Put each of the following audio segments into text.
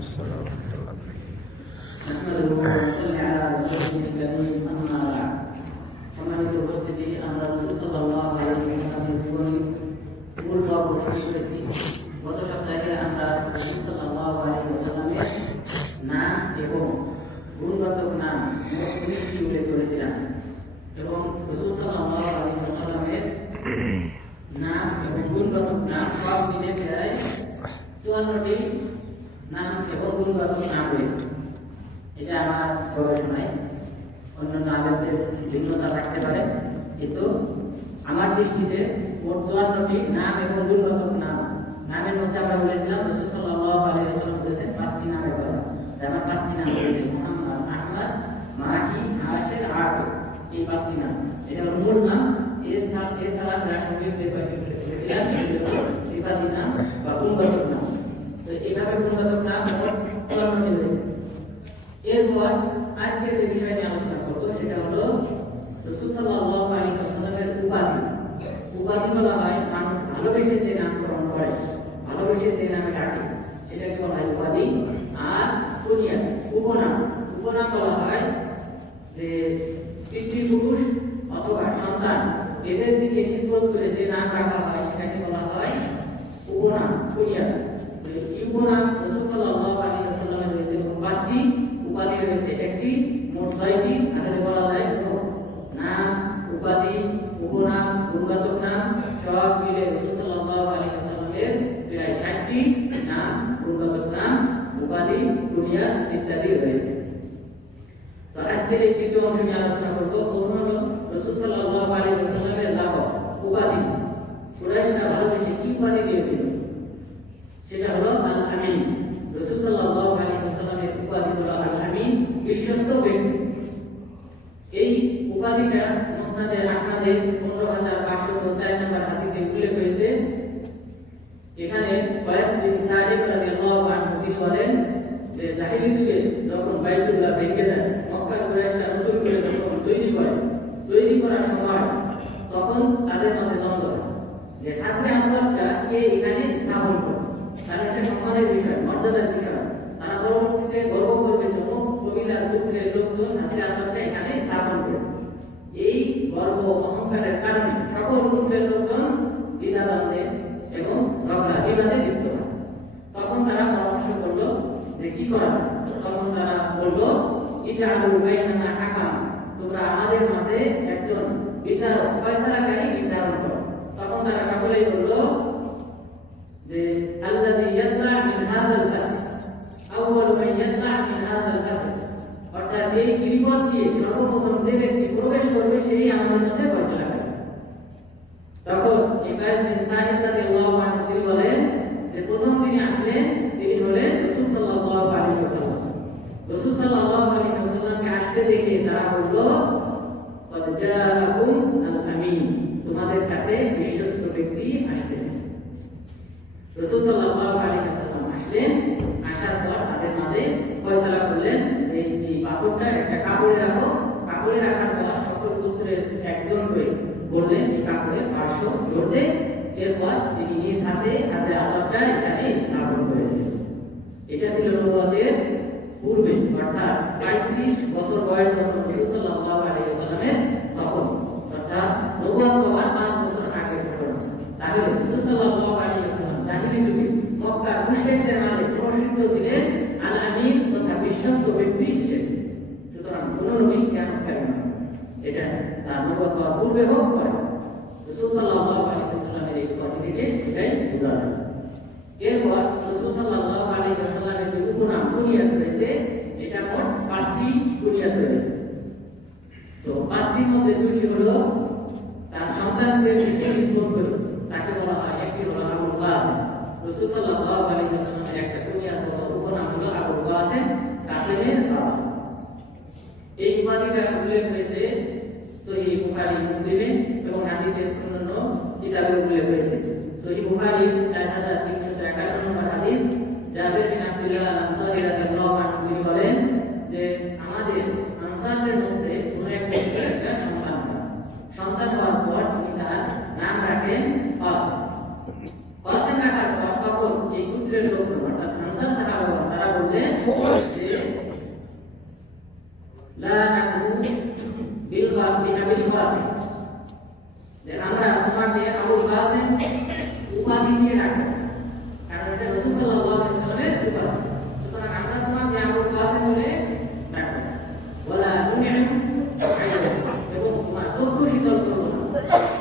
আসসালাম। সম্মানিত উপস্থিতি, আমরা রাসূল সাল্লাল্লাহু আলাইহি ওয়াসাল্লামের জীবনী মূল পর্ব শুরু করেছি। গত সপ্তাহে আমরা রাসূল সাল্লাল্লাহু আলাইহি ওয়াসাল্লামের নাম এবং গুণবাচক নাম মোট 19টি উল্লেখ করেছিলাম এবং রাসূল সাল্লাল্লাহু আলাইহি ওয়াসাল্লামের নাম এবং গুণবাচক নাম সব মিলে প্রায় 54টি নাম এবং গুণবাচক নাম রয়েছে। এটা আমার গবেষণায়, অন্যান্য আলেমদের ভিন্নতা থাকতে পারে, কিন্তু আমার দৃষ্টিতে মোট 54টি নাম এবং গুণবাচক নাম। নামের মধ্যে আমরা বলেছিলাম রাসূল সাল্লাল্লাহু আলাইহি ওয়াসাল্লাম বলেছেন 5টি নামের কথা। আমার 5টি নাম বলেছেন মুহাম্মদ, আহমদ, মাহি, হাশির, আরব। এই 5টি নাম, এটা হলো মূল নাম। এছাড়া আমরা সংক্ষেপে বলেছিলাম সিফাতি নাম বা গুণবাচক নাম। তো এইভাবে গুণবাচক নাম মোট 54টি রয়েছে। এরপর আজকে যে বিষয় নিয়ে আলোচনা করব সেটা হলো রাসূল সাল্লাল্লাহু আলাইহি ওয়াসাল্লামের উপাধি। উপাধি বলা হয় মানুষ ভালোবেসে যে নামকরণ করে, ভালোবেসে যে নামে ডাকে, সেটাকে বলা হয় উপাধি। আর কুনিয়াত, উপনাম। উপনাম বলা হয় যে পিতৃপুরুষ অথবা সন্তান এদের দিকে নিসবত করে যে নাম রাখা হয় সেটাকে বলা হয় উপনাম, কুনিয়াত। এই উপনাম রাসূল সাল্লাল্লাহু আলাইহি ওয়াসাল্লামের রয়েছে 5টি, উপাধি রয়েছে 1টি, মোট 6টি। তাহলে বলা যায় নাম, উপাধি, উপনাম, গুণবাচক নাম সব মিলে রাসূল সাল্লাল্লাহু আলাইহি ওয়াসাল্লামের প্রায় 60টি নাম, গুণবাচক নাম, উপাধি, কুনিয়াত ইত্যাদি রয়েছে। তো আজকের এই তৃতীয় অংশ নিয়ে আলোচনা করব। প্রথম হলো রাসূল সাল্লাল্লাহু আলাইহি ওয়াসাল্লামের লাকব, উপাধি। কুরাইশরা ভালোবেসে কি উপাধি দিয়েছিল সেটা হলো আল আমিন। রাসূল সাল্লাল্লাহু আলাইহি ওয়াসাল্লামের উপাধি হলো আল আমিন, বিশ্বস্ত ব্যক্তি। এই উপাধিটা মুসনাদে আহমদের 15504 নম্বর হাদিসে উল্লেখ হয়েছে। এখানে ওয়াইস বিন সারিক রাদিয়াল্লাহু আনহু তিনি বলেন যে জাহেলি যুগে যখন বাইতুল্লাহ ভেঙে যায়, মক্কার কুরাইশরা নতুন করে যখন তৈরি করার সময় তখন তাদের মাঝে দ্বন্দ্ব হয় যে হাজরে আসওয়াদটা কে এখানে স্থাপন করবে। কারণ এটা সম্মানের বিষয়, মর্যাদার বিষয়। তারা পরবর্তীতে গর্ব করবে যে অমুক কবিলার পুত্রের লোকজন হাজরে আসওয়াদটা এখানে স্থাপন করেছে। এই গর্ব অহংকারের কারণে সকল পুত্রের লোকজন দ্বিধাদ্বন্দ্বে এবং ঝগড়া বিবাদে লিপ্ত হয়। তখন তারা পরামর্শ করলো যে কি করা যায়। তখন তারা বলল ইজআলু বাইনানা হাকাম, তোমরা আমাদের মাঝে একজন বিচারক, ফয়সালাকারী নির্ধারণ করো। তখন তারা সকলেই বলল যে আল্লাযী ইয়াতলা মিন হাযাল ফাজ, আউয়ালু মান ইয়াতলা মিন হাযাল ফাজ, অর্থাৎ এই গিরিপথ দিয়ে সর্বপ্রথম যে ব্যক্তি প্রবেশ করবে সেই আমাদের মাঝে ফয়সালা করবে। তখন ইবনে সারিদ রাদিয়াল্লাহু আনহু তিনি বলেন যে প্রথম যিনি আসলেন তিনি হলেন রাসূল সাল্লাল্লাহু আলাইহি ওয়াসাল্লাম। রাসূল সাল্লাল্লাহু আলাইহি ওয়াসাল্লামকে আসতে দেখে তারা বলল কদ জাআকুম আল আমিন, তোমাদের কাছে বিশ্বস্ত ব্যক্তি আসতেছে। রাসূল সাল্লাল্লাহু আলাইহি ওয়াসাল্লাম আসলেন, আসার পর তাদের মাঝে ফয়সালা করলেন যে এই পাথরটা একটা কাপড়ে রাখো। কাপড়ে রাখার পর সকল পুত্রের একজন করে বললেন এই কাপড়ের পার্শ্ব জড়তে। এরপর তিনি নিজ হাতে হাতে আসরটা এখানে স্থাপন করেছিলেন। এটা ছিল নবুয়তের পূর্বে, অর্থাৎ 35 বছর বয়স যখন রাসূল সাল্লাল্লাহু আলাইহি ওয়াসাল্লামের, তখন অর্থাৎ নবুয়ত হওয়ার 5 বছর আগের ঘটনা। তাহলে রাসূল সাল্লাল্লাহু আলাইহি ওয়াসাল্লাম জাহেলি যুগে মক্কার মুশরিকদের মাঝে প্রসিদ্ধ ছিলেন আল আমিন তথা বিশ্বস্ত ব্যক্তি হিসেবে। সুতরাং কোন নবী কেন না, এটা তার নবুয়ত হওয়ার পূর্বে হোক পরে, রাসূল সাল্লাল্লাহু আলাইহি ওয়াসাল্লামের এই উপাধি থেকে সেটাই বোঝা যায়। এরপর রাসূল সাল্লাল্লাহু আলাইহি ওয়াসাল্লামের যে উপনাম কুনিয়াত রয়েছে, এটা মোট 5টি কুনিয়াত রয়েছে। তো 5টির মধ্যে 2টি হলো তার সন্তানদের দিকে নিসবত করে, তাকে বলা হয়, একটি হলো আবুল কাসেম। রাসূল সাল্লাল্লাহু আলাইহি ওয়াসাল্লামের একটা কুনিয়াত হলো, উপনাম হলো আবুল কাসেম, কাসেমের বাবা। এই উপাধিটা উল্লেখ হয়েছে সহিহ বুখারী, মুসলিমে এবং হাদিসের অন্যান্য কিতাবে উল্লেখ হয়েছে। সহিহ বুখারী 4351 নম্বর হাদিস, জাবের বিন আব্দুল্লাহ আল-আনসারী রাদিয়াল্লাহু আনহু তিনি বলেন যে আমাদের আনসারদের মধ্যে কোন এক ব্যক্তির একটা সন্তান হওয়ার পর তিনি তার নাম রাখেন কাসেম। কাসেম রাখার পর তখন এই পুত্রের লোকজন অর্থাৎ আনসার সাহাবা তারা বললেন যে লা নাকুনু বিল কাসিম, যে আমরা তোমাকে আবুল কাসিম উপাধি দিয়ে রাখবো, কারণ এটা রাসূল সাল্লাল্লাহু আলাইহি ওয়াসাল্লামের উপাধি। সুতরাং আমরা তোমাকে আবুল কাসিম বলে ডাকবো। ওয়ালা তুনিউ এবং তোমার চক্ষু শীতল করবো না,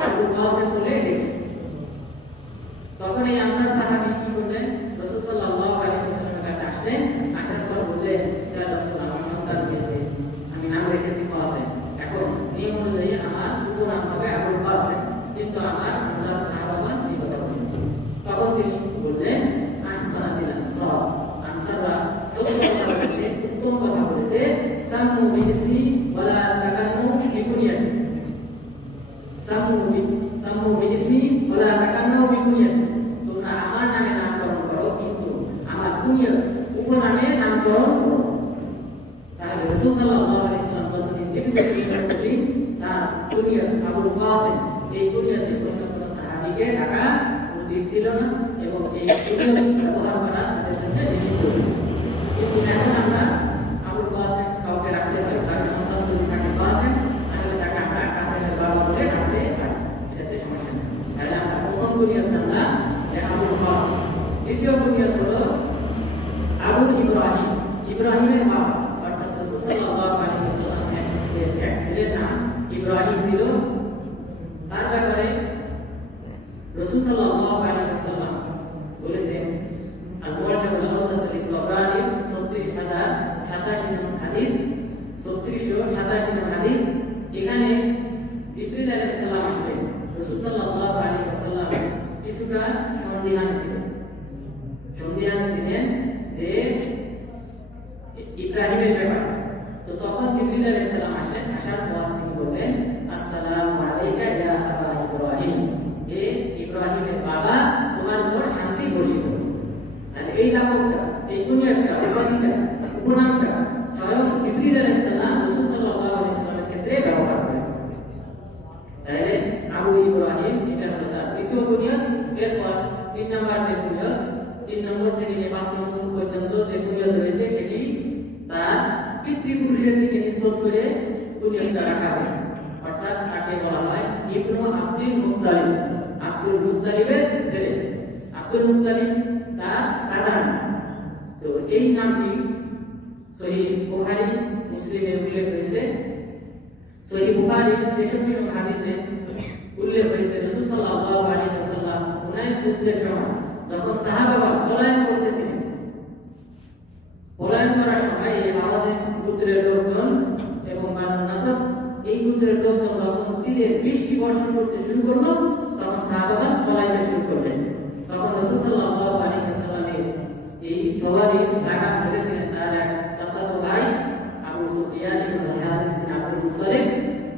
আবুল কাসিম বলে ডেকে। তখন এই আনসার সাহাবী কি করলেন, রাসূল সাল্লাল্লাহু আলাইহি ওয়াসাল্লামের কাছে আসলেন। আসার পর বললেন, ইয়া রাসূল, আমার সন্তান হয়েছে, আমি নাম রেখেছি কাসিম, এখন নিয়ম অনুযায়ী আমার উপনাম হবে আবুল কাসিম, কিন্তু আমার আনসার সাহাবাগণ এই কথা বলেছেন। তখন তিনি বললেন, আহসানা বিল আনসার, আনসাররা সত্য কথা বলেছে, উত্তম কথা বলেছে। সাম্মু বিইসমি ওয়ালা তাকান্নু বিকুনিয়াতি, সাম্মু বিইসমি ওয়ালা তাকান্নু বিকুনিয়াতি, তোমরা আমার নামে নামকরণ করো, কিন্তু আমার কুনিয়ত উপনামে নামকরণ করো। তাহলে রাসূল সাল্লাল্লাহু আলাইহি ওয়াসাল্লাম যতদিন জীবিত ছিলেন ততদিন তার কুনিয়ত আবুল কাসিম, এই কুনিয়তে কোনো কোনো সাহাবীকে ডাকা উচিত ছিল না, এবং এই কুনিয়ত ব্যবহার করা তাদের জন্য নিষিদ্ধ ছিল। কিন্তু এখন আমরা আবুল কাসিম কাউকে রাখতে পারি, তার সন্তান যদি থাকে কাসিম, তাহলে তাকে আমরা কাসিমের বাবা বলে ডাকতে পারি, এটাতে সমস্যা নেই। তাহলে আমরা প্রথম কুনিয়ত জানলাম যে আবুল কাসিম। দ্বিতীয় কুনিয়ত হলো আবু ইব্রাহিম, ইব্রাহিমের বাবা, অর্থাৎ রাসূল সাল্লাল্লাহু আলাইহি ওয়াসাল্লামের এক ছেলের নাম ইব্রাহিম ছিল। তার ব্যাপারে রাসূল সাল্লাল্লাহু আলাইহি ওয়াসাল্লাম বলেছেন, আল মুআজ্জামুল আওসাত লিল তাবরানি 36087 নম্বর হাদিস, 387 নম্বর হাদিস। এখানে জিবরিল আলাইহিস সালাম আসলেন, রাসূল সাল্লাল্লাহু আলাইহি ওয়াসাল্লাম কিছুটা সন্দিহান ছিলেন যে ইব্রাহিমের ব্যাপারে। তো তখন জিবরিল আলাইহিস সালাম আসলেন, আসার পর তিনি বললেন, আসসালামু আলাইকা ইয়া আবা ইব্রাহিম, হে ইব্রাহিমের বাবা, তোমার উপর শান্তি বর্ষিত হোক। তাহলে এই লাকবটা, এই কুনিয়াতটা, উপাধিটা, উপনামটা স্বয়ং জিবরিল আলাইহিস সালাম রাসূল সাল্লাল্লাহু আলাইহি ওয়াসাল্লামের ক্ষেত্রে ব্যবহার করেছেন। তাহলে আবু ইব্রাহিম এটা হলো তার দ্বিতীয় কুনিয়াত। এরপর 3 নম্বর যে কুনিয়াত, 3 নম্বর থেকে 5 নম্বর পর্যন্ত যে কুনিয়াত রয়েছে সেটি তার পিতৃপুরুষের দিকে নিসবত করে কুনিয়াতটা রাখা হয়েছে। অর্থাৎ তাকে বলা হয় ইবনু আব্দুল মুত্তালিব, আব্দুল মুত্তালিবের ছেলে। আব্দুল মুত্তালিব তার দাদার নাম। তো এই নামটি সহিহ বুখারী, মুসলিমে উল্লেখ হয়েছে। সহিহ বুখারী 63 নম্বর হাদিসে উল্লেখ হয়েছে, রাসূল সাল্লাল্লাহু আলাইহি ওয়াসাল্লাম হুনাইন যুদ্ধের সময় যখন সাহাবাগণ পলায়ন করতেছিলেন, পলায়ন করার সময় এই হাওয়াযিন গোত্রের লোকজন এবং বানু নাসব এই গোত্রের লোকজন যখন তীরের বৃষ্টি বর্ষণ করতে শুরু করলো, তখন সাহাবাগণ পলাইতে শুরু করলেন। তখন রাসূল সাল্লাল্লাহু আলাইহি ওয়াসাল্লামের এই সওয়ারি লাগাম ধরেছিলেন তার এক চাচাতো ভাই আবু সুফিয়ান ইবনে হারিস বিন আব্দুল মুত্তালিব,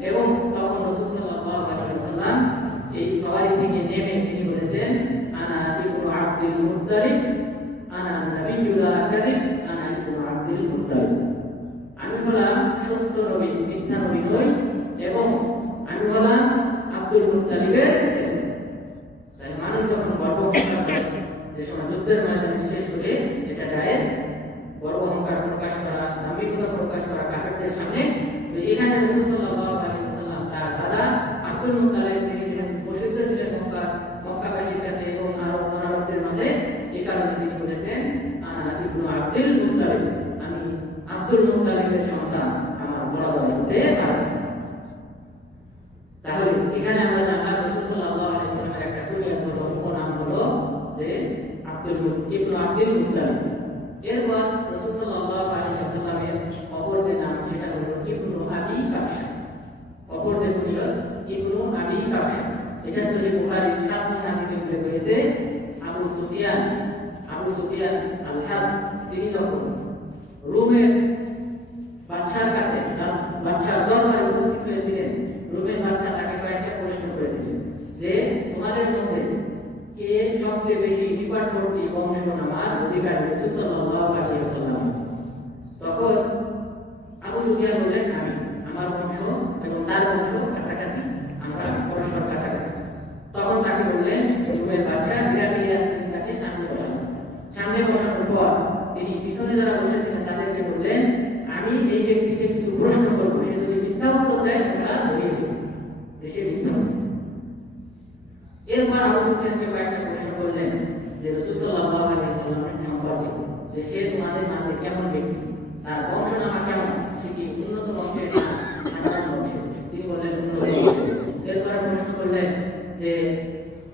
এবং তখন রাসূল সাল্লাল্লাহু আলাইহি ওয়াসাল্লাম এই সওয়ারি থেকে নেমে তিনি বলেছেন, আনা ইবনু আব্দুল মুত্তালিব, আনা নাবিয়্যুল লা কাযিব, আনা ইবনু আব্দুল মুত্তালিব, আমি হলাম সত্য নবী, মিথ্যা নবী নই, এবং আমি হলাম আব্দুল মুত্তালিবের ছেলে। তাই মানুষ যখন গর্ব অহংকার করে, যে সময় যুদ্ধের ময়দানে বিশেষ করে এটা জায়েজ, গর্ব অহংকার প্রকাশ করা, দাম্ভিকতা প্রকাশ করা কাফেরদের সামনে। তো এখানে রাসূল সাল্লাল্লাহু আলাইহি ওয়াসাল্লাম তার দাদা আব্দুল মুত্তালিব ছিলেন, প্রসিদ্ধ ছিলেন মক্কাবাসীর কাছে এবং আরব আরবদের মাঝে। এই কারণে তিনি বলেছেন, আনা ইবনু আব্দুল মুত্তালিব, আমি আব্দুল মুত্তালিবের সন্তান, আমার বলা হতে পারে। তাহলে এখানে আমরা জানলাম রাসূল সাল্লাল্লাহু আলাইহি ওয়াসাল্লামের একটা কুনিয়াত হলো, উপনাম হলো যে ইবনু আব্দুল মুত্তালিব। এরপর রাসূল সাল্লাল্লাহু আলাইহি ওয়াসাল্লামের অপর যে নাম সেটা হলো ইবনু আবি কাবশা, অপর যে কুনিয়াত ইবনু আবি কাবশা। এটা সহিহ বুখারীর 7 নম্বর হাদিসে উল্লেখ হয়েছে। আবু সুফিয়ান আল হারব তিনি যখন রোমের বাদশার কাছে, বাদশার দরবারে উপস্থিত হয়েছিলেন, রোমের বাদশা তাকে কয়েকটা প্রশ্ন করেছিলেন যে তোমাদের মধ্যে কে সবচেয়ে বেশি নিকটবর্তী বংশ নামার অধিকারী? রাসূল সাল্লাল্লাহু আলাইহি ওয়াসাল্লাম। তখন আবু সুফিয়ান বললেন, আমি, আমার বংশ এবং তার বংশ কাছাকাছি, আমরা পরস্পর কাছাকাছি। তখন তাকে বললেন, রোমের বাদশা হিরাক্লিয়াস তাকে সামনে বসানো। সামনে বসানোর পর তিনি পিছনে যারা বসেছিলেন প্রশ্ন করবো, সে যদি মিথ্যা উত্তর দেয় সেটা ধরিয়ে দেব যে সে মিথ্যা বলছে। এরপর আবু সুফিয়ানকে কয়েকটা প্রশ্ন করলেন যে রাসূল সাল্লাল্লাহু আলাইহি ওয়াসাল্লামের সম্পর্কে, যে সে তোমাদের মাঝে কেমন ব্যক্তি, তার বংশনামা কেমন, সে কি উন্নত বংশের সাধারণ বংশের? তিনি বললেন উন্নত বংশের। এরপর প্রশ্ন করলেন যে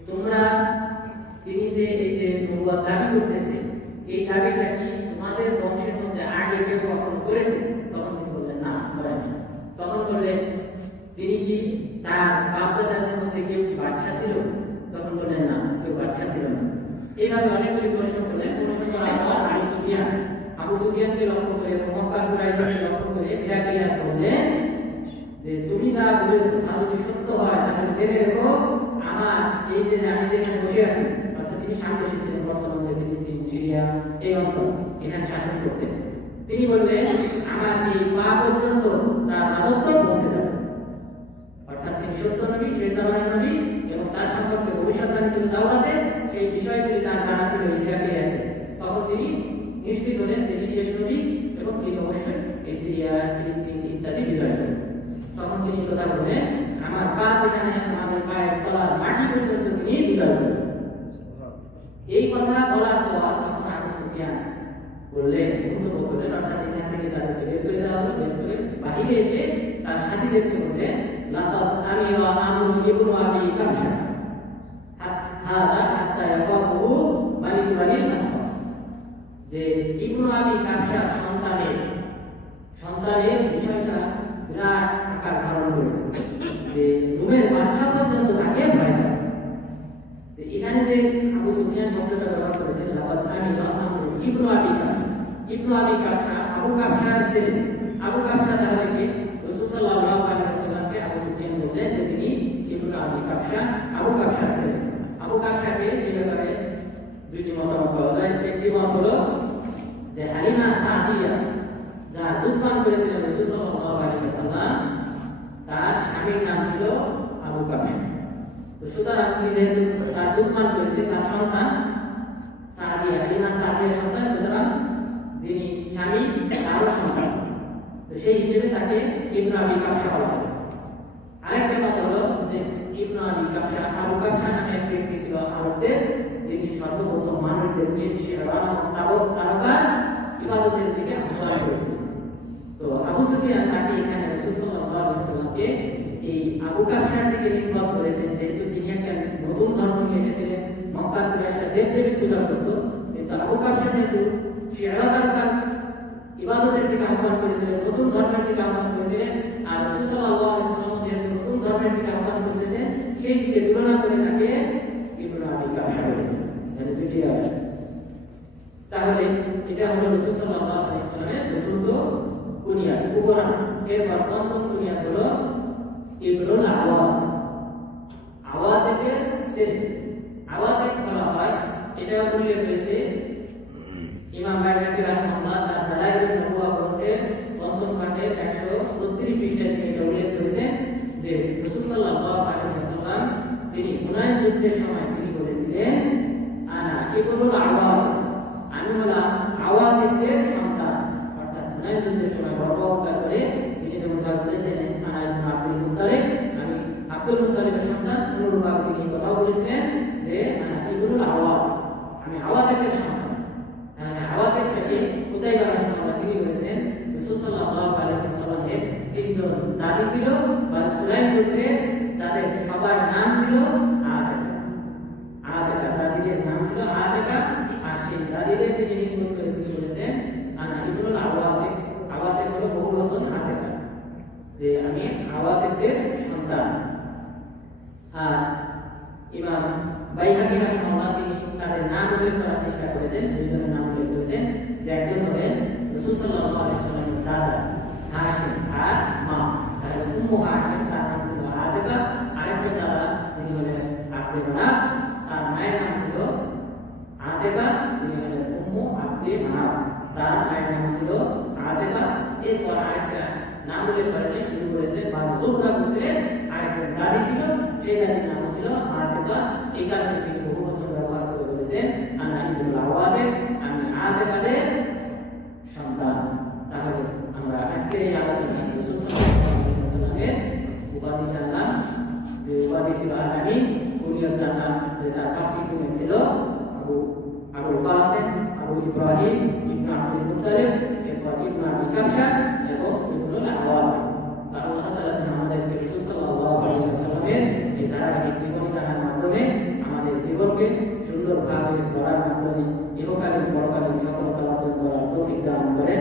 তোমরা, তিনি যে এই যে নবুয়ত দাবি করতেছে, এই দাবিটা কি তোমাদের বংশের মধ্যে আগে কেউ কখনো করেছে? তখন তিনি বললেন না, করেনি। তখন বললেন তিনি কি তার বাপ দাদাদের মধ্যে কেউ কি বাদশা ছিল? তখন বললেন না, কেউ বাদশা ছিল না। এইভাবে অনেকগুলি প্রশ্ন করলেন। প্রশ্ন করার পর আবু সুফিয়ানকে লক্ষ্য করে, মক্কার কুরাইশকে লক্ষ্য করে হিরাক্লিয়াস বললেন যে তুমি যা বলেছো তা যদি সত্য হয় তাহলে জেনে রেখো, আমার এই যে আমি যেখানে বসে আছি, অর্থাৎ তিনি শাম দেশে ছিলেন, বর্তমানে ফিলিস্তিন, সিরিয়া এই অঞ্চল, এখানে শাসন করতেন। তিনি বললেন আমার এই পা পর্যন্ত তার রাজত্ব পৌঁছে যাবে। অর্থাৎ তিনি সত্য নবী, শেষ জামানের নবী, এবং তার সম্পর্কে ভবিষ্যৎবাণী ছিল তাওরাতে, সেই বিষয়গুলি তার জানা ছিল হিরাক্লিয়াসে। তখন তিনি নিশ্চিত হলেন তিনি শেষ নবী এবং তিনি অবশ্যই এই সিরিয়া, ফিলিস্তিন ইত্যাদি বিজয় করবেন। তখন তিনি কথা বললেন আমার পা যেখানে, আমাদের পায়ের তলার মাটি পর্যন্ত তিনি বিজয় করবেন। এই কথা বলার পর তখন আবু সুফিয়ান বললেন, মন্তব্য করলেন, অর্থাৎ এখান থেকে তাদেরকে বের করে দেওয়া হলো। বের করে বাহিরে এসে তার সাথীদেরকে বললেন লাকাদ আমি ওয়া আমরু ইবনু আবি কাবশা হাদা হাত্তা ইয়াকাবু মালিক বানিল আসফা, যে ইবনু আবি কাবশা সন্তানের বিষয়টা বিরাট আকার ধারণ করেছে, যে রুমের বাদশা পর্যন্ত তাকে ভয় পায়। এখানে যে আবু সুফিয়ান শব্দটা ব্যবহার করেছেন লাকাদ আমি ওয়া আমরু ইবনু আবি কাবশা, আবু কাবশার ছেলে। আবু কাবশা তাহলে কি? রাসূল সাল্লাল্লাহু আলাইহি ওয়াসাল্লামকে আবু সুফিয়ান বললেন যে তিনি ইবনু আবি কাবশা, আবু কাবশার ছেলে। আবু কাবশাকে এই ব্যাপারে দুইটি মতামত পাওয়া যায়। একটি মত হলো যে হালিমা সাদিয়া যার দুধ পান করেছিলেন রাসূল সাল্লাল্লাহু আলাইহি ওয়াসাল্লাম, তার স্বামীর নাম ছিল আবু কাবশা। তো সুতরাং তিনি যেহেতু তার দুধ পান করেছে, তার সন্তান সাদিয়া, হালিমা সাদিয়ার সন্তান, সুতরাং যিনি স্বামী তারও সন্তান, তো সেই হিসেবে তাকে ইবনু আবি কাবশা বলা হয়েছে। আরেকটা কথা হলো যে ইবনু আবি কাবশা, আবু কাবশা নামে এক ব্যক্তি ছিল আরবদের, যিনি সর্বপ্রথম মানুষদেরকে তারকার ইবাদতের দিকে আহ্বান করেছিলেন। তো আবু সুফিয়ান তাকে এখানে রাসূল সাল্লাল্লাহু আলাইহি ওয়াসাল্লামকে এই আবু কাবশার দিকে নিসবত করেছেন, যেহেতু তিনি একটা নতুন ধর্ম নিয়ে এসেছিলেন। মক্কার কুরাইশরা দেব-দেবী পূজা করত, কিন্তু আবু কাবশা যেহেতু তারকার ইবাদতের দিকে আহ্বান করেছিলেন, নতুন ধর্মের দিকে আহ্বান করেছিলেন, আর রাসূল সাল্লাল্লাহু আলাইহি ওয়াসাল্লাম যেহেতু নতুন ধর্মের দিকে আহ্বান করতেছেন, সেই দিকে তুলনা করে তাকে ইবনু আবি কাবশা বলেছেন। তাহলে এটা হলো রাসূল সাল্লাল্লাহু আলাইহি ওয়াসাল্লামের চতুর্থ কুনিয়াত, উপনাম। এরপর পঞ্চম কুনিয়াত হলো ইবনুল আওয়াদ, আওয়াদের ছেলে। আওয়াদ বলা হয়, এটা উল্লেখ হয়েছে ইমাম বাইহাকী রাহিমাহুল্লাহ তার দালাইলুন নবুওয়া গ্রন্থের পঞ্চম খণ্ডের 136 পৃষ্ঠায় তিনি এটা উল্লেখ করেছেন যে রাসূল সাল্লাল্লাহু আলাইহি ওয়াসাল্লাম তিনি হুনাইন যুদ্ধের সময় তিনি বলেছিলেন আনা ইবনুল আওয়াদ, আমি হলাম আওয়াদের সন্তান। অর্থাৎ হুনাইন যুদ্ধের সময় গর্ব করে তিনি যেমন বলেছিলেন আনা ইবনু আব্দুল মুত্তালিব, আমি আব্দুল মুত্তালিবের সন্তান, অনুরূপভাবে তিনি কথা বলেছিলেন যে আনা ইবনুল আওয়াদ, আমি আওয়াদের সন্তান। আওয়াদের থেকে কুতাইবা রাহিমাহুল্লাহ তিনি বলেছেন রাসূল সাল্লাল্লাহু আলাইহি ওয়াসাল্লামের তিনজন দাদি ছিল, বা সুলাইম গোত্রের, যাদের সবার নাম ছিল আতেকা, দাদিদের নাম ছিল আতেকা, আর সেই দাদিদের তিনি নিসবত করে তিনি বলেছেন আনা ইবনুল আওয়াদ, আওয়াদ হলো বহু বচন আতেকা, যে আমি আওয়াদের সন্তান। আর ইমাম বাইহাকী রাহিমাহুল্লাহ তিনি তাদের নাম উল্লেখ করার চেষ্টা করেছেন, দুইজনের নাম উল্লেখ করেছেন, যে একজন হলেন রাসূল সাল্লাল্লাহু আলাইহি ওয়াসাল্লামের দাদা হাশিম আর মা, তাহলে উম্মু হাশিম তার নাম ছিল আতেকা, আরেকজন দাদা তিনি হলেন আব্দে মানাফ, তার মায়ের নাম ছিল আতেকা, তিনি হলেন উম্মু আব্দে মানাফ, তার মায়ের নাম ছিল আতেকা। এরপর আরেকটা নাম উল্লেখ করেন, শুরু করেছেন বা জুবরা গোত্রের আরেকজন দাদি ছিল, সেই দাদির নাম ছিল আতেকা। এই কারণে তিনি বহু বছর ব্যবহার করে বলেছেন আনা ইবনুল আওয়াদ, আমি আতেকাদের সন্তান। তাহলে আমরা আজকের এই আলোচনায় যে তার পাঁচটি কুমার ছিল আবু আবুল কাসেম, আবু ইব্রাহিম, ইবনে আব্দুল মুত্তালিব, এরপর ইবনে আবি কাবশা এবং ইবনুল আওয়াম। আল্লাহ তাআলা আমাদেরকে রাসূল সাল্লাল্লাহু আলাইহি ওয়াসাল্লামের এই ধারাবাহিক জীবনী জানার মাধ্যমে আমাদের জীবনকে সুন্দরভাবে গড়ার মাধ্যমে ইহকালীন পরকালীন সফলতা অর্জন করার তৌফিক দান করে।